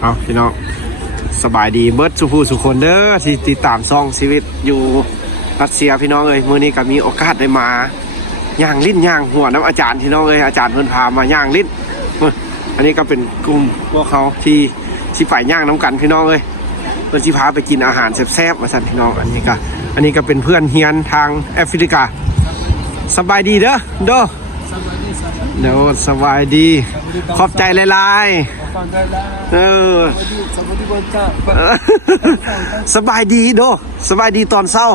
เอาพี่น้องสบายดีเบิร์ดสุภูสุคนเด้อที่ติดตามซ่องชีวิตอยู่รัสเซียพี่น้องเอ้ยมื้อนี้ก็มีโอกาสได้มาย่างลิ้นย่างหัวน้ำอาจารย์พี่น้องเอ้ยอาจารย์เพิ่นพามาย่างลิ้นอันนี้ก็เป็นกลุ่มพวกเขาที่ไปย่างน้ำกันพี่น้องเอ้ยเพิ่นสิพาไปกินอาหารแซ่บๆว่าซั่นพี่น้องอันนี้ก็เป็นเพื่อนเฮียนทางแอฟริกาสบายดีเด้อเด้อเดี๋ยวสบายดีขอบใจหลายๆสบายดีโดสบายดีตอนเช้า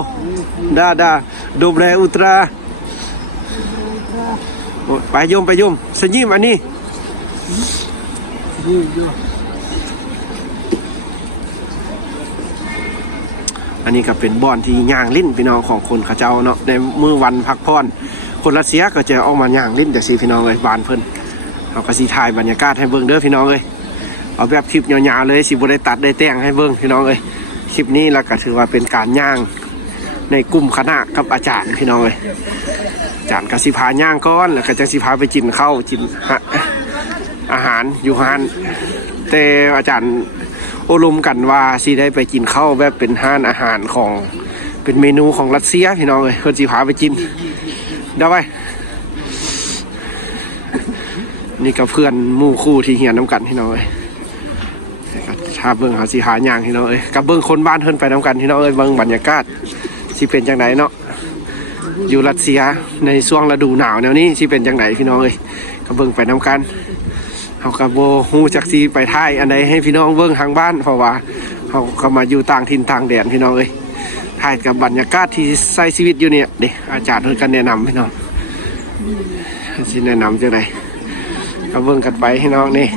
ดาโดเบรอุตราไปยมสยิมอันนี้ก็เป็นบ่อนที่ย่างลิ้นพี่น้องของคนเขาเจ้าเนาะในมื้อวันพักผ่อนคนรัสเซียก็จะออกมาย่างลิ้นจากสีพี่น้องเลยบ้านเพิ่นเอากระสีถ่ายบรรยากาศให้เบิ่งเด้อพี่น้องเลยเอาแบบคลิปยาวๆเลยสิบ่ได้ตัดได้แต่งให้เบิ่งพี่น้องเลยคลิปนี้แล้วก็ถือว่าเป็นการย่างในกลุ่มคณะกับอาจารย์พี่น้องเลยอาจารย์กสิพาย่างก้อนแล้วก็จะสิพาไปกินข้าวกินอาหารอยู่ห้านแต่อาจารย์อบรมกันว่าสิได้ไปกินข้าวแบบเป็นห้านอาหารของเป็นเมนูของรัสเซียพี่น้องเลยเพิ่นสิพาไปกินได้ไหมนี่ก็เพื่อนหมู่คู่ที่เฮียนน้ำกันพี่น้องเอ้ยถ้าเบิ่งหาสีหาอย่างพี่น้องเอ้ยกับเบิ่งคนบ้านเพิ่นไปน้ำกันพี่น้องเอ้ยเบิ่งบรรยากาศสิเป็นจังไหนเนาะอยู่รัสเซียในช่วงฤดูหนาวแนวนี้สิเป็นจังไหนพี่น้องเอ้ยกับเบิ่งไปน้ำกันเขากับโบฮู้จักสีไปท้ายอันใดให้พี่น้องเบิ่งทางบ้านเพราะว่าเขาก็มาอยู่ต่างถิ่นต่างแดนพี่น้องเอ้ยถ่ายกับบรรยากาศที่ใช้ชีวิตอยู่เนี่ยเด็กอาจารย์เพิ่นก็แนะนำพี่น้องสิแนะนำจังไดก็เบิ่งกันไปพี่น้องนี่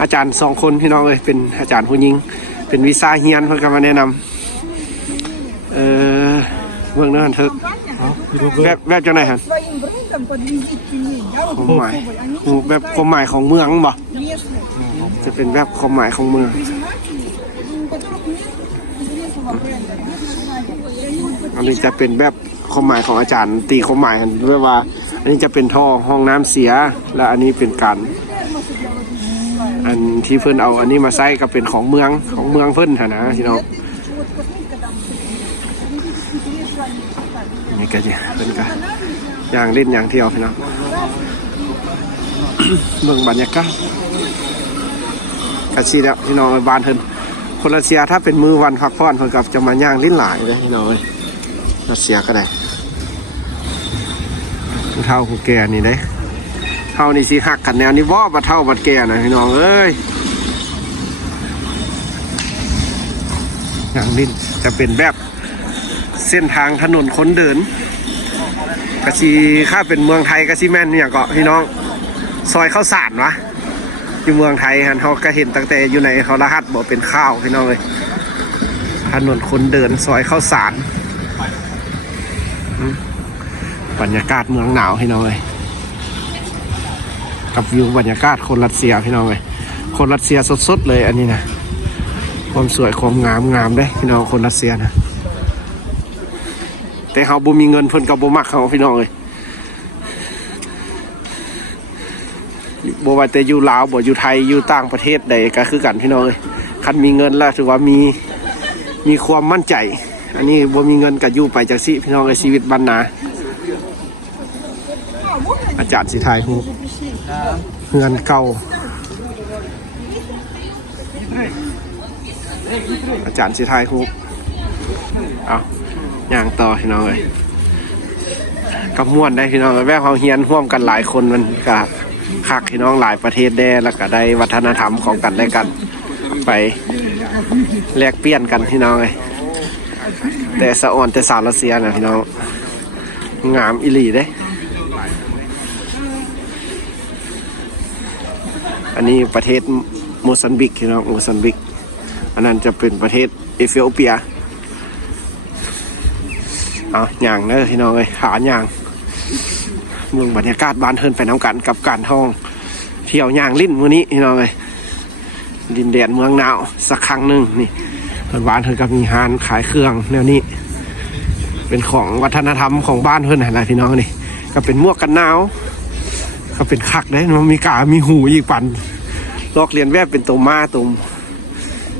อาจารย์2คนพี่น้องเอ้ยเป็นอาจารย์ผู้หญิงเป็นวิชาเฮียนเพิ่นก็มาแนะนำเบิ่งเด้อเถอะแบบจังได๋ครับความหมายแบบความหมายของเมืองบ่จะเป็นแบบความหมายของเมืองอันนี้จะเป็นแบบความหมายของอาจารย์ตีความหมายเรียกว่าอันนี้จะเป็นท่อห้องน้ำเสียและอันนี้เป็นการอันที่เพิ่นเอาอันนี้มาใส่ก็เป็นของเมืองเพิ่นนะพี่น้องนี่ก็จะเป็นการอย่างเล่นอย่างเที่ยวพี่น้องเบิ่งบรรยากาศกะสิแล้วพี่น้องบ้านเพิ่นคนรัสเซียถ้าเป็นมือวันพักผ่อนเพิ่นก็จะมาย่างลิ้นหลายเลยพี่น้องรัสเซียก็ได้เท่าผู้แก่นี่ได้เท่านี่สิหักกันแนวนี้บ่เท่าบัดแก่นะพี่น้องเอ้ยอย่างลิ้นจะเป็นแบบเส้นทางถนนคนเดินกะสิถ้าเป็นเมืองไทยกะสิแม่นเนี่ยก็พี่น้องซอยข้าวสารวะอยู่เมืองไทยฮันเขาก็เห็นตั้งแต่อยู่ในเขารหัสบอกเป็นข้าวพี่น้องเลยถนนคนเดินซอยข้าวสารบรรยากาศเมืองหนาวพี่น้องเลยกับวิวบรรยากาศคนรัสเซียพี่น้องเลยคนรัสเซียสดๆเลยอันนี้นะความสวยความงามได้พี่น้องคนรัสเซียนะแต่เขาบ่มีเงินเพิ่นกับบ่มักเขาพี่น้องเลยบ่ว่าแต่อยู่ลาวบ่อยู่ไทยอยู่ต่างประเทศใดก็คือกันพี่น้องเลยคันมีเงินแล้วถือว่ามีความมั่นใจอันนี้บ่มีเงินก็อยู่ไปจังซี่พี่น้องเลยชีวิตบรรณาอาจารย์สิทายฮู้เงินเก่าอาจารย์สิทายฮู้เอาย่างต่อพี่น้องเลยกับม่วนได้พี่น้องแวะเฮาเฮียนร่วมกันหลายคนมันก็คักพี่น้องหลายประเทศได้แล้วก็ได้วัฒนธรรมของกันได้กันไปแลกเปลี่ยนกันพี่น้องเลยแต่สะอ่อนแต่สาวรัสเซียนะพี่น้องงามอิลีเด้อันนี้ประเทศโมซัมบิกพี่น้องโมซัมบิกอันนั้นจะเป็นประเทศเอธิโอเปียย่างเด้อพี่น้องเลยหาย่างเมืองบรรยากาศบ้านเทินไปน้ำกันกับการท่องเที่ยวย่างลิ้นมื้อนี้พี่น้องเลยดินแดนเมืองหนาวสักครั้งหนึ่งนี่เพิ่นบ้านเทินก็มีร้านขายเครื่องแนวนี้เป็นของวัฒนธรรมของบ้านเพิ่นอะไรพี่น้องนี่ก็เป็นหมวกกันหนาวก็เป็นคักได้มันมีกามีหูอีกปั่น ลอกเลียนแบบเป็นตัวม้าตัว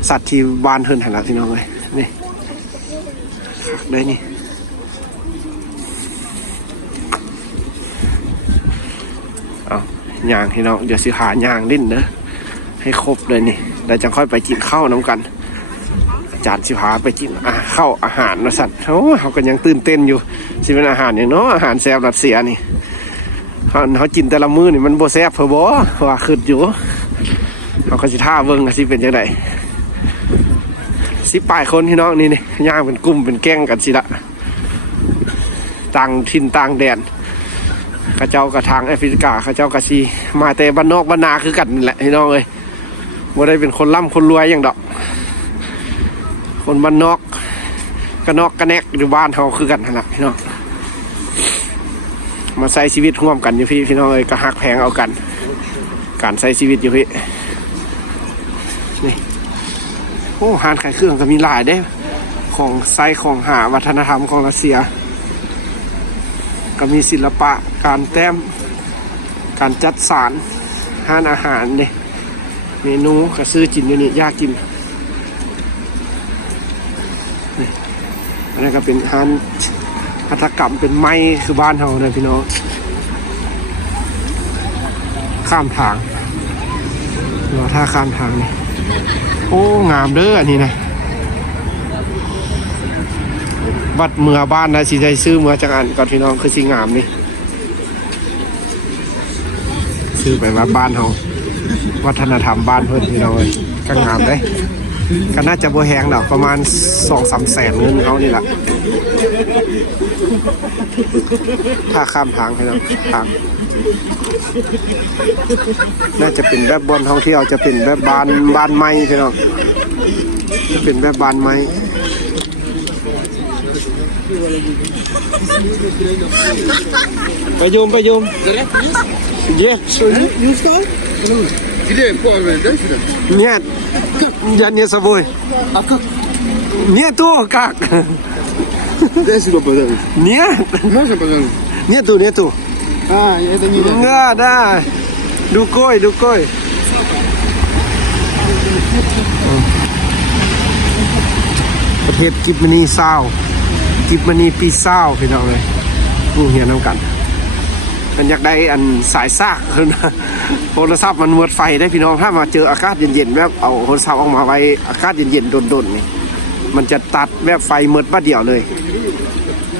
สัตว์ที่บ้านเฮินหันหลังพี่น้องเลยนี่เลยนี่เอาย่างพี่น้องเดี๋ยวสิหาย่างลิ้นเนอะให้ครบเลยนี่แล้วจะค่อยไปกินข้าวน้ำกันอาจารย์สิพาไปกินข้าวอาหารนะสัตว์เขาก็ยังตื่นเต้นอยู่สิเป็นอาหารอย่างเนาะอาหารแซ่บรัสเซียนี่เขากินแต่ละมื้อนี่มันโบแซ่บเพอบ่ว่าขึ้นอยู่เขาก็สิท่าเบิ่งสิเป็นจังได18 คนพี่น้องนี่ย่างเป็นกลุ่มเป็นแก๊งกันสิละต่างถิ่นต่างแดนข้าเจ้ากระทางแอฟริกาข้าเจ้ากระซีมาแต่บ้านนอกบ้านนาคือกันนี่แหละพี่น้องเอ้ยบ่ได้เป็นคนร่ำคนรวยอย่างดอกคนบ้านนอกกระนอกกระแนกอยู่บ้านเขาคือกันนะพี่น้องมาใช้ชีวิตร่วมกันอยู่พี่น้องเอ้ยก็หักแพงเอากันการใช้ชีวิตอยู่พี่นี่โอ้หานขายเครื่องก็มีหลายได้ของไซของหาวัฒนธรรมของรัสเซียก็มีศิลปะการแต้มการจัดสรรห้านอาหารเนี่ยเมนูก็ซื้อกินอยู่นี่ยากกินอันนั้นก็เป็นห้านหัตถกรรมเป็นไม้คือบ้านเราเลยพี่น้องข้ามทางเราถ้าข้ามทางนี่โอ้งามเด้ออันนี้นะบัดเมื่อบ้านนะสิได้ซื้อเมื่อจังอันก่อนพี่น้องคือสิงามนี่ซื้อไปว่าบ้านเขาวัฒนธรรมบ้านเพิ่นพี่น้องเลยก็งามเลยก็น่าจะบ่แพงดอกประมาณ 2-3 แสนเงินเขานี่แหละถ้าข้ามทางพี่น้องทางน่าจะเป็นแบบบนท่องเที่ยวจะเป็นแบบบ้านไม้พี่น้องเป็นแบบบ้านไม้ไปยุมเย้ยูสก์Где плавали, да, сюда? Нет, я не с собой. А как? Нету как? Дай сюда пожалуйста. Нет, Можно, пожалуйста? нету. Это не Да. Дукой. ประเทศกิบมานีซาวกิบมานีปีซาวพี่น้องเลยงูเหียน้ำกันมันอยากได้อันสายซากโทรศัพท์มันเวิร์ดไฟได้พี่น้องถ้ามาเจออากาศเย็นๆแบบเอาโทรศัพท์ออกมาไว้อากาศเย็นๆดนๆนี่มันจะตัดแบบไฟเมิดบ้าเดียวเลย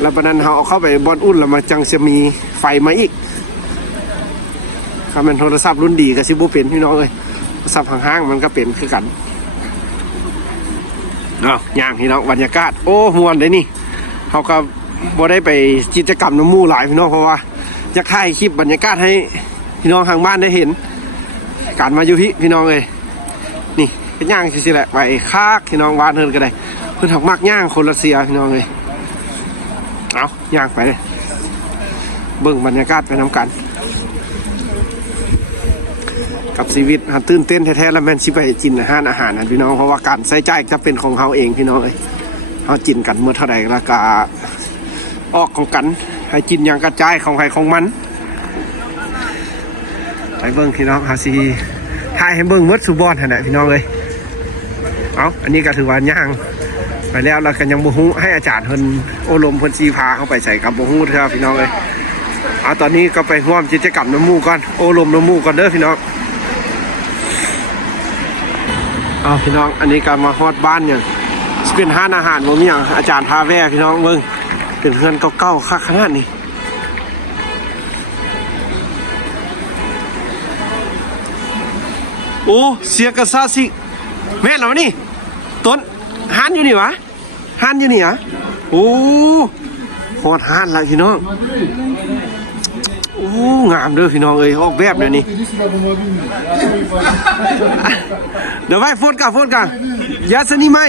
แล้วปนั้นเขาเอาเข้าไปบอนอุ่นแล้วมาจังจะมีไฟมาอีกถ้ามันโทรศัพท์รุ่นดีก็ซิบุเป็นพี่น้องเลยโทรศัพท์ห่างๆมันก็เป็นคือกันย่างพี่น้องบรรยากาศโอ้มวนเลยนี่เขาก็บ่ได้ไปกิจกรรมน้ำมูหลายพี่น้องเพราะว่าอยากถ่ายคลิปบรรยากาศให้พี่น้องทางบ้านได้เห็นการมาอยู่พี่น้องเลยนี่เป็นย่างสิแหละไปคากพี่น้องบ้านเฮินก็ได้เพื่อนถักมากย่างคนรัสเซียพี่น้องเลยเอาย่างไปเลยเบิ่งบรรยากาศไปน้ำกันกับชีวิตตื่นเต้นแท้ๆแล้วแม่นชิไปกินอาหารนะพี่น้องเพราะว่าการใช้จ่ายจะเป็นของเขาเองพี่น้องเลยเขากินกันเมื่อเท่าไหร่แล้วก็ออกของกันให้กินอย่างกระจายของใครของมันไปเบิ้งพี่น้องหาซีถ่ายให้เบิ้งมัดสุบอนนะพี่น้องเลยเอาอันนี้ก็ถือว่าย่างไปแล้วเรากันยังบูฮูให้อาจารย์เพิ่นโอลมเพิ่นซีพาเข้าไปใส่กับบูฮูครับพี่น้องเลยเอาตอนนี้ก็ไปร่วมกิจกรรมน้ำมูกก่อนโอลมน้ำมูกก่อนเด้อพี่น้องเอาพี่น้องอันนี้ก็มาฮอดบ้านอย่างเป็นห้านอาหารผมอย่างอาจารย์พาแว่พี่น้องเบิ้งเป็นเพื่อนเก่าๆค่าขนาดนี้โอ้เสียกระซาสิแม่นเหรอนี่ต้นห้านอยู่นี่วะห้านอยู่นี่อ่ะโอ้ฮอดห้านละพี่น้องโอ้งามเด้อพี่น้องเอ้ยออกแบบเดี๋ยวนี้เดี๋ยวไว้โฟนกันยาสนิไม้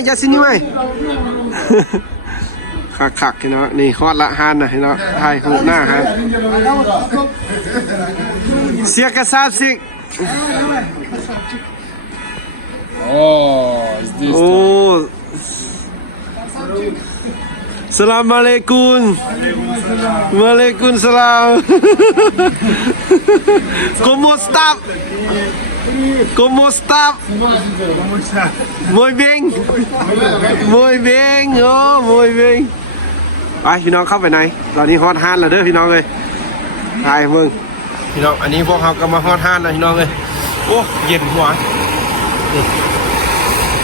คักพี่น้องนี่ฮอดละห้านนะพี่น้องถ่ายข้างหน้าฮะเสียกระซาสิโอ้สลามอะลัยกุมวะอะลัยกุมสลาม ¿Cómo está? Como está? Muy bien. Muy bien. Oh, muy bien. ไปพี่น้องเข้าไปในตอนนี้ฮอตฮานแล้วเด้อพี่น้องเลยไปมึงพี่น้องอันนี้พวกเขาก็มาฮอตฮานแล้วพี่น้องเลยโอ้เย็นหัวนี่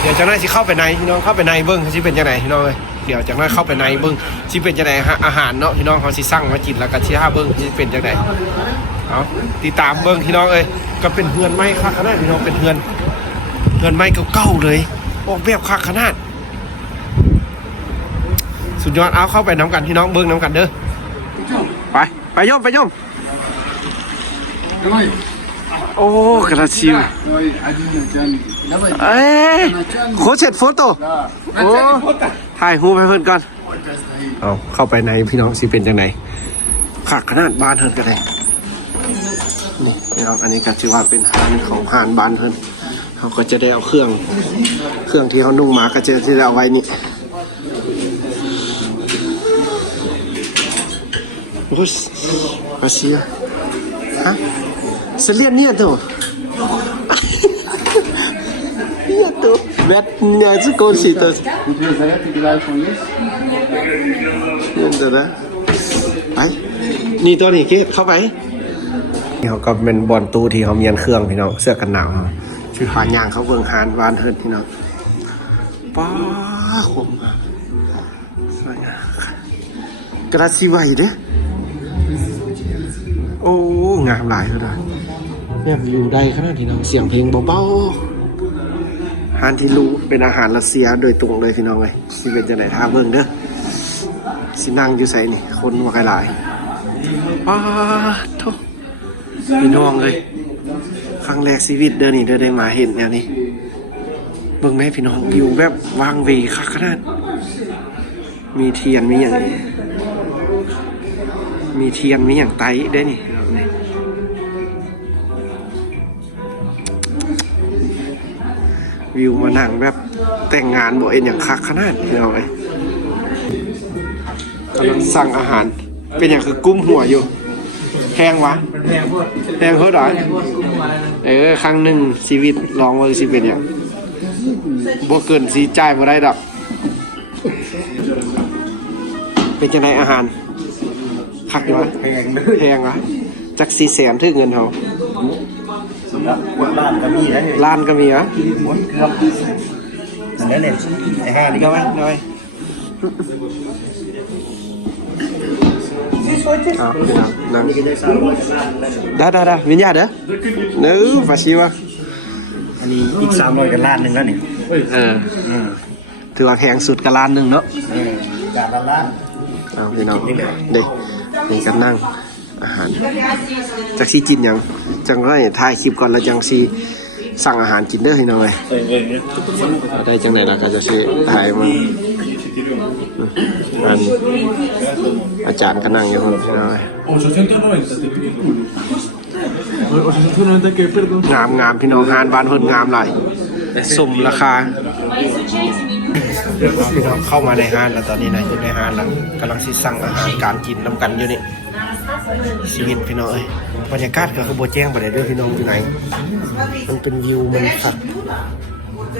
เดี๋ยวจากนั้นสิเข้าไปในพี่น้องเข้าไปในเบิ้งสิเป็นยังไงพี่น้องเลยเดี๋ยวจากนั้นเข้าไปในเบิ้งสิเป็นยังไงอาหารเนาะพี่น้องเขาสิสั่งมากินแล้วก็สิหาเบิ้งสิเป็นยังไงเอาติดตามเบิ้งพี่น้องเลยก็เป็นเฮือนไม้คักขนาดพี่น้องเป็นเฮือนไม้เก่าๆเลยออกแบบคักขนาดสุดยอดเอาเข้าไปน้ำกันพี่น้องเบิ้งน้ำกันเด้อไปย่อมДавай. โอ้กระชิว Давай, один на тяне. Давай. เอ้ยโคเช็ดโฟโต้ Да. โอ้ถ่ายรูปให้เพื่อนก่อนเอาเข้าไปในพี่น้องสิเป็นจังไหนขาดขนาดบ้านเพิ่นกันเลยนี่พี่น้องอันนี้ก็ถือว่าเป็นหานของหานบ้านเพิ่นเขาก็จะได้เอาเครื่องที่เขานุ่งมาก็จะได้เอาไว้นี่โอ้ยอาเซียฮะเสลียนเนี่ยตัวเนี่ยตัวแบทเนี่ยจะโกนสีตัว У тебя зарядка, когда iPhone есть? เนี่ยตัวนะไปนี่ตัวนี้เกตเข้าไปนี่เขาก็เป็นบอลตู้ที่เขาเมียนเครื่องพี่น้องเสื้อกันหนาวชื่อหายางเขาเบิ่งหานวานเฮิร์นพี่น้องป้าขมมากสวยงามกระสีไหวเด้โอ้งามหลายเลยเนี่ยอยู่ได้ขนาดที่น้องเสียงเพลงเบาๆอาหารที่รู้เป็นอาหารรัสเซียโดยตรงเลยพี่น้องเลยสิเป็นจะไหนท่าเบิ่งเด้อสินั่งอยู่ใส่นี่คนว่าใครหลายป้าโธ่พี่น้องเลยครั้งแรกชีวิตเด้อนี่เด้อได้มาเห็นแนวนี้เบิ่งแม่พี่น้องวิวแบบวางเวคักขนาดมีเทียนมีอย่างไตได้นี่วิวมานั่งแบบแต่งงานบ่เอ็นอย่างคักขนาดพี่น้องเลยกำลังสั่งอาหารเป็นอย่างคือกุ้มหัวอยู่แพงวะแพงเพิ่มหรอครั้งหนึ่งชีวิตลองว่าสิเป็นอย่างบ่เกินสีจ่ายบ่ได้ดอกเป็นจังไดอาหารคักอยู่วะแพงวะจัก400,000ถึงเงินเขาล้านก็มีนะเนี่ย ล้านก็มีวะ หมดเกือบอันนั้นเนี่ยไอ้ห้านี่ก็ว่า น้อยนั่ง นี่ก็ได้300กับล้านแล้ว ได้วิญญาณเด้อเนื้อฟาชิวะ อันนี้อีก300กับล้านหนึงแล้วนี่ ถือว่าแพงสุดกับล้านหนึ่งเนาะ จากล้าน เอาพี่น้องเด็กนี่กันนั่งอาหารจากซีจินยังจังไรถ่ายคลิปก่อนแล้วจังซีสั่งอาหารกินเด้อพี่น้องเลยได้จังไหนล่ะก็จะซีถ่ายมาอันอาจารย์ก็นั่งอยู่คนพี่น้องเลยงามพี่น้องงานบ้านเพิ่นงามหลายสมราคาพี่น้องเข้ามาในห้างแล้วตอนนี้นะอยู่ในห้างแล้วกำลังสั่งอาหารการกินน้ำกันอยู่นี่ชีวิตพี่น้องเอ้ยบรรยากาศก็คือโบแจ้งไปเลยด้วยพี่น้องอยู่ไหนมันเป็นวิวมันสัตว์